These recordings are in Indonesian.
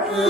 laki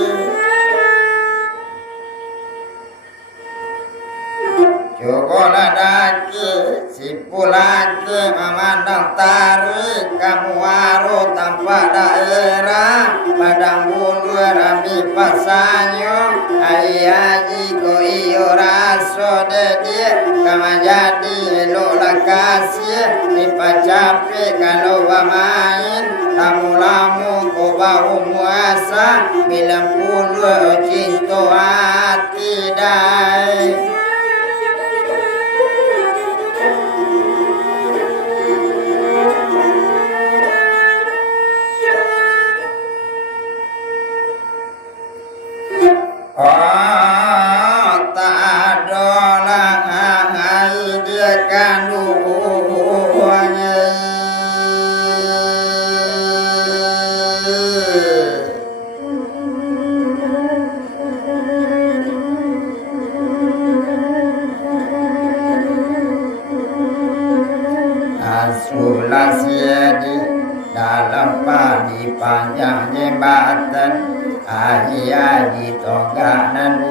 Jogola daki sipulake memandang tarik kamu waru tanpa daerah padang bulu rami pasanyo ayaji ko iyo raso dedie kama jadi lo lakasih dipacape kalau main lamu-lamu ko baru muasa 90 cinta hati dai dalam padi panjang jembatan aji-aji tongganan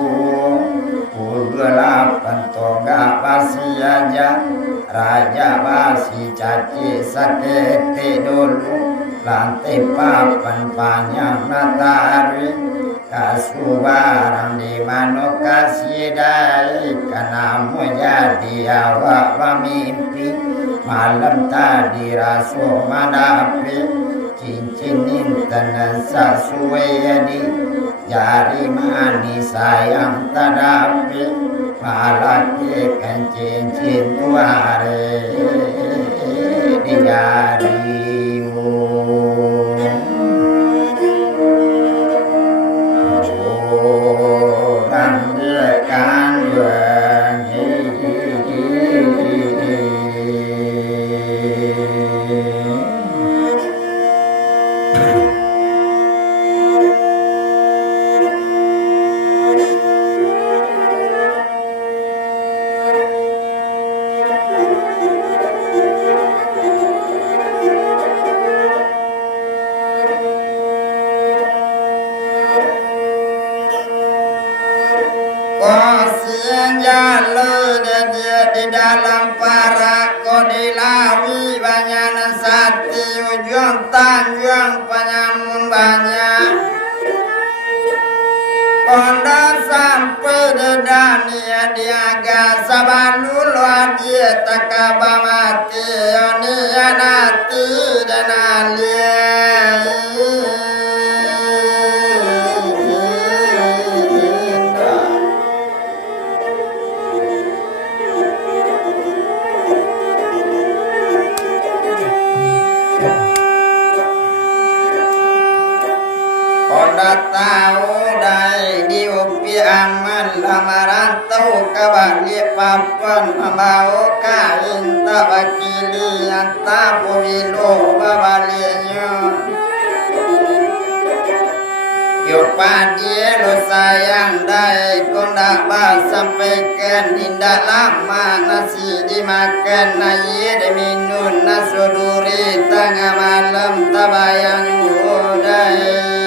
Puluh-8 tonggak pasti aja Raja basi caci sakete dulu Lantai papan panjang natari Kasubarang di mano kasih dai Karena mau jadi awak pemimpi Malam tadi rasu madapi Cincin intan sesuai di Jari manis sayang tadapi Malaki kan cincin tuare Di jarimu Orang dia kan di dalam para kodilawi banyak sati ujung tanjung penyamun banyak pondok sampai dedania diaga sabanulu dia takaba mati yonia nati dan alia tahu dai diupi aman lamaran tahu kabali papan membawa kain tak wakili yang tak pemilu babalinya yo padi lo sayang dai kondak bah sampaikan indah lama nasi dimakan nayi diminun nasuduri tengah malam tabayang dai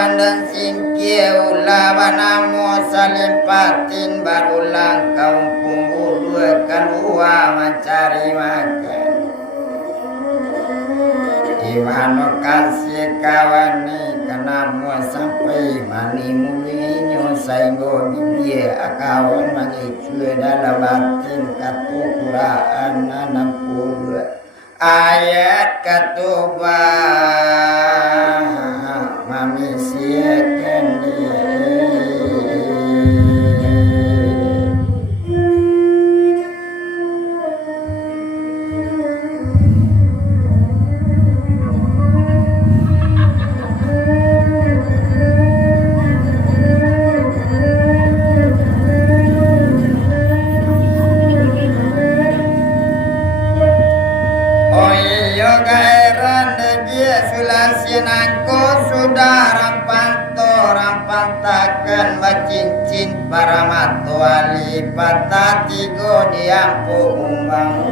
pandang singkir ulawan namo salimpatin barulang kampung bulu keluar mencari makan Iwano kasih kawan ni kenamo sampai mani mulinyo sainggo dia akawan mangicue dalam batin katu Quran 60 ayat ketubah mami siakan dia sudarang pantorang pantakan wacincin para matuali patati godiampu umbang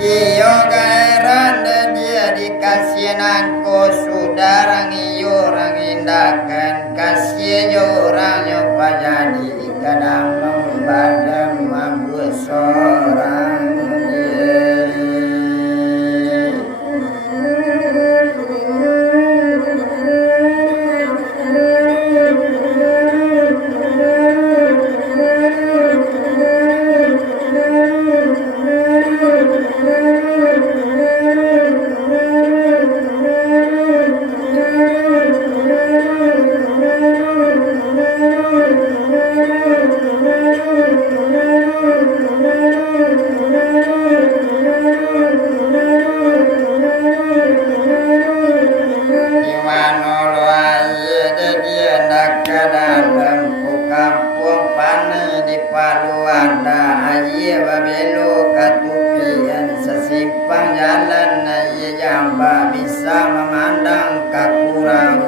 iyo gairan dia dikasihanku sudarang iyo orang indakan kasih orang yang pajadi kadang membadam mampu seorang bisa memandang kakurau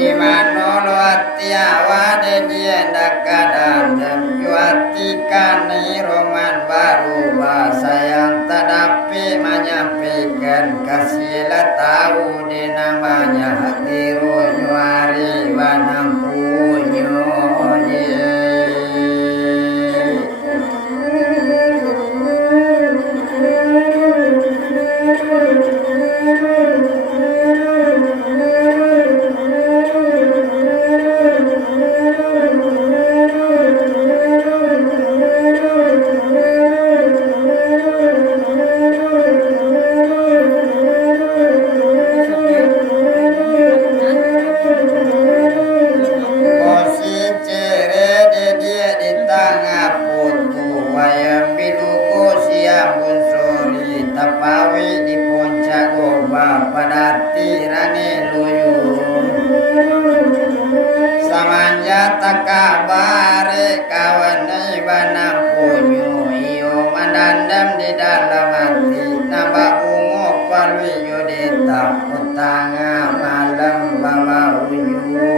di mana lo atiawa dan dia nakadam dan yuatikan roman baru bahasa yang tak dapat menyampaikan kasihlah tahu di namanya hati nyuari wanam punyo takabare kawan banam punyo iyo mandandam di dalam hati nambah ungu palwi yudita utanga malam bawa unyu